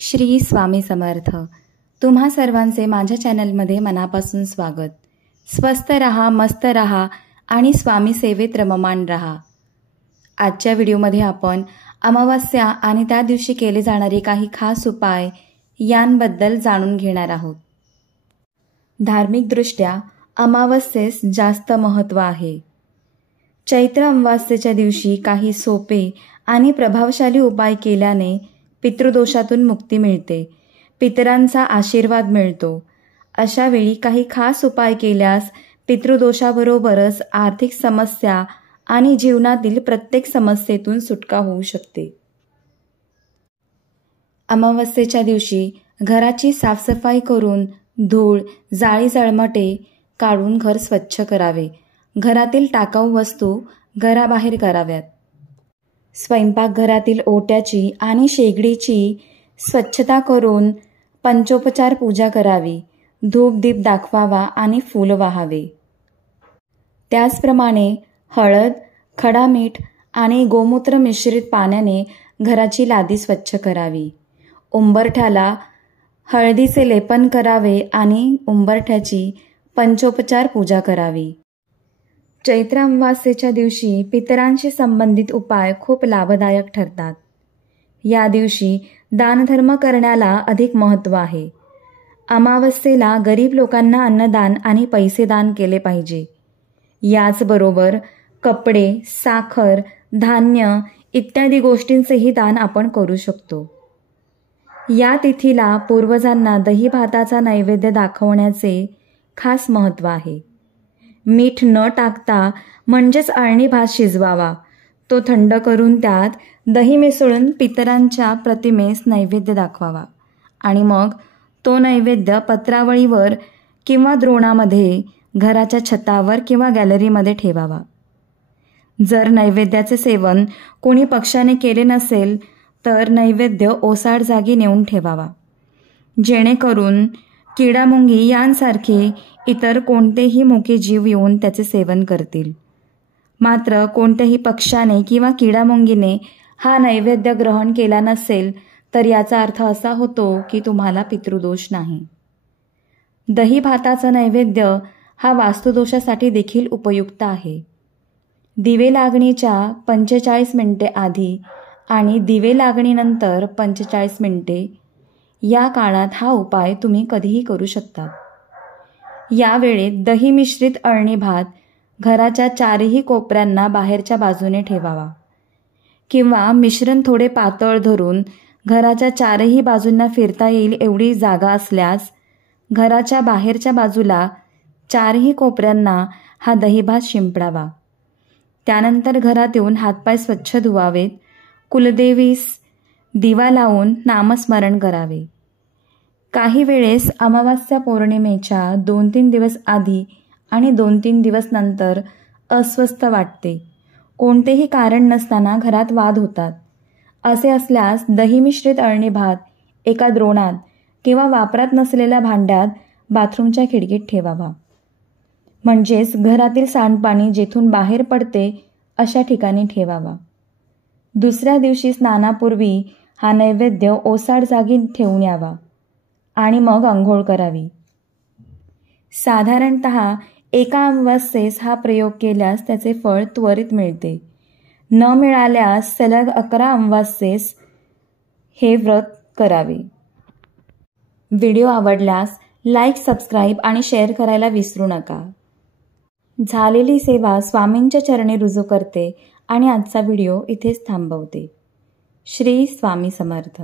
श्री स्वामी समर्थ। तुम्हा सर्वांचे माझ्या चॅनलमध्ये मनापासून स्वागत। स्वस्थ रहा, मस्त रहा आणि स्वामी सेवेत रममाण रहा। आजच्या व्हिडिओमध्ये आपण अमावास्या आणि त्या दिवशी केले जाणारे काही खास उपाय यांबद्दल जाणून घेणार आहोत। धार्मिकदृष्ट्या अमावास्येस जास्त महत्त्व आहे। चैत्र अमावास्येच्या दिवशी काही सोपे आणि प्रभावशाली उपाय केल्याने पितृदोषातून मुक्ती मिळते, पितरांचा आशीर्वाद मिळतो। अशा वेळी काही खास उपाय केल्यास पितृदोषाबरोबरच आर्थिक समस्या आणि जीवनातील प्रत्येक समस्येतून सुटका होऊ शकते। अमावास्येच्या दिवशी घराची साफसफाई करून धूळ, जाळी जळमटे काढून घर स्वच्छ करावे। घरातील टाकाऊ वस्तू घराबाहेर कराव्यात। स्वयंपाकघरातील ओट्याची आणि शेगडीची स्वच्छता करून पंचोपचार पूजा करावी। धूप दीप दाखवावा आणि फूल वाहावे। त्याचप्रमाणे हळद, खडा मीठ आणि गोमूत्र मिश्रित पाण्याने घराची लादी स्वच्छ करावी। उंबरठ्याला हळदीचे लेपन करावे आणि उंबरठ्याची पंचोपचार पूजा करावी। चैत्र अमावास्येच्या दिवशी पितरांशी संबंधित उपाय खूप लाभदायक ठरतात। या दिवशी दानधर्म करण्याला अधिक महत्त्व आहे। अमावास्येला गरीब लोकांना अन्नदान आणि पैसे दान केले पाहिजे। याचबरोबर कपडे, साखर, धान्य इत्यादी गोष्टींचेही दान आपण करू शकतो। या तिथीला पूर्वजांना दही भाताचा नैवेद्य दाखवण्याचे खास महत्त्व आहे। मीठ न टाकता म्हणजेच अळणी भात शिजवावा। तो थंड करून त्यात दही मिसळून पितरांच्या प्रतिमेस नैवेद्य दाखवावा आणि मग तो नैवेद्य पत्रावळीवर किंवा द्रोणामध्ये घराच्या छतावर किंवा गॅलरीमध्ये ठेवावा। जर नैवेद्याचे सेवन कोणी पक्षाने केले नसेल तर नैवेद्य ओसाड जागी नेऊन ठेवावा, जेणेकरून किडामुंगी यांसारखे इतर कोणतेही मुके जीव येऊन त्याचे सेवन करतील। मात्र कोणत्याही पक्षाने किंवा किडामुंगीने हा नैवेद्य ग्रहण केला नसेल तर याचा अर्थ असा होतो की तुम्हाला पितृदोष नाही। दही भाताचा नैवेद्य हा वास्तुदोषासाठी देखील उपयुक्त आहे। दिवे लागणीच्या 45 मिनिटे आधी आणि दिवे लागणीनंतर 45 मिनिटे या काळात हा उपाय तुम्ही कधीही करू शकता। या वेळेत दही मिश्रित अळणी भात घराच्या चारही कोपऱ्यांना बाहेरच्या बाजूने ठेवावा किंवा मिश्रण थोडे पातळ धरून घराच्या चारही बाजूंना फिरता येईल एवढी जागा असल्यास घराच्या बाहेरच्या बाजूला चारही कोपऱ्यांना हा दही भात शिंपडावा। त्यानंतर घरात येऊन हातपाय स्वच्छ धुवावेत। कुलदेवीस दिवा लावून नामस्मरण करावे। काही वेळेस अमावास्या पौर्णिमेच्या 2-3 दिवस आधी आणि 2-3 दिवस नंतर अस्वस्थ वाटते। कोणतेही कारण नसताना घरात वाद होतात। असे असल्यास दही मिश्रित अळणी भात एका द्रोणात किंवा वापरात नसलेल्या भांड्यात बाथरूमच्या खिडकीत ठेवावा, म्हणजेच घरातील सांडपाणी जेथून बाहेर पडते अशा ठिकाणी ठेवावा। दुसऱ्या दिवशी स्नानापूर्वी हा नैवेद्य ओसाड जागी ठेवून यावा आणि मग अंघोळ करावी। साधारणतः एका अमावास्येस हा प्रयोग केल्यास त्याचे फळ त्वरित मिळते। न मिळाल्यास सलग 11 अमावास्येस हे व्रत करावे। व्हिडिओ आवडल्यास लाईक, सबस्क्राईब आणि शेअर करायला विसरू नका। झालेली सेवा स्वामींच्या चरणी रुजू करते आणि आजचा व्हिडिओ इथेच थांबवते। श्री स्वामी समर्थ।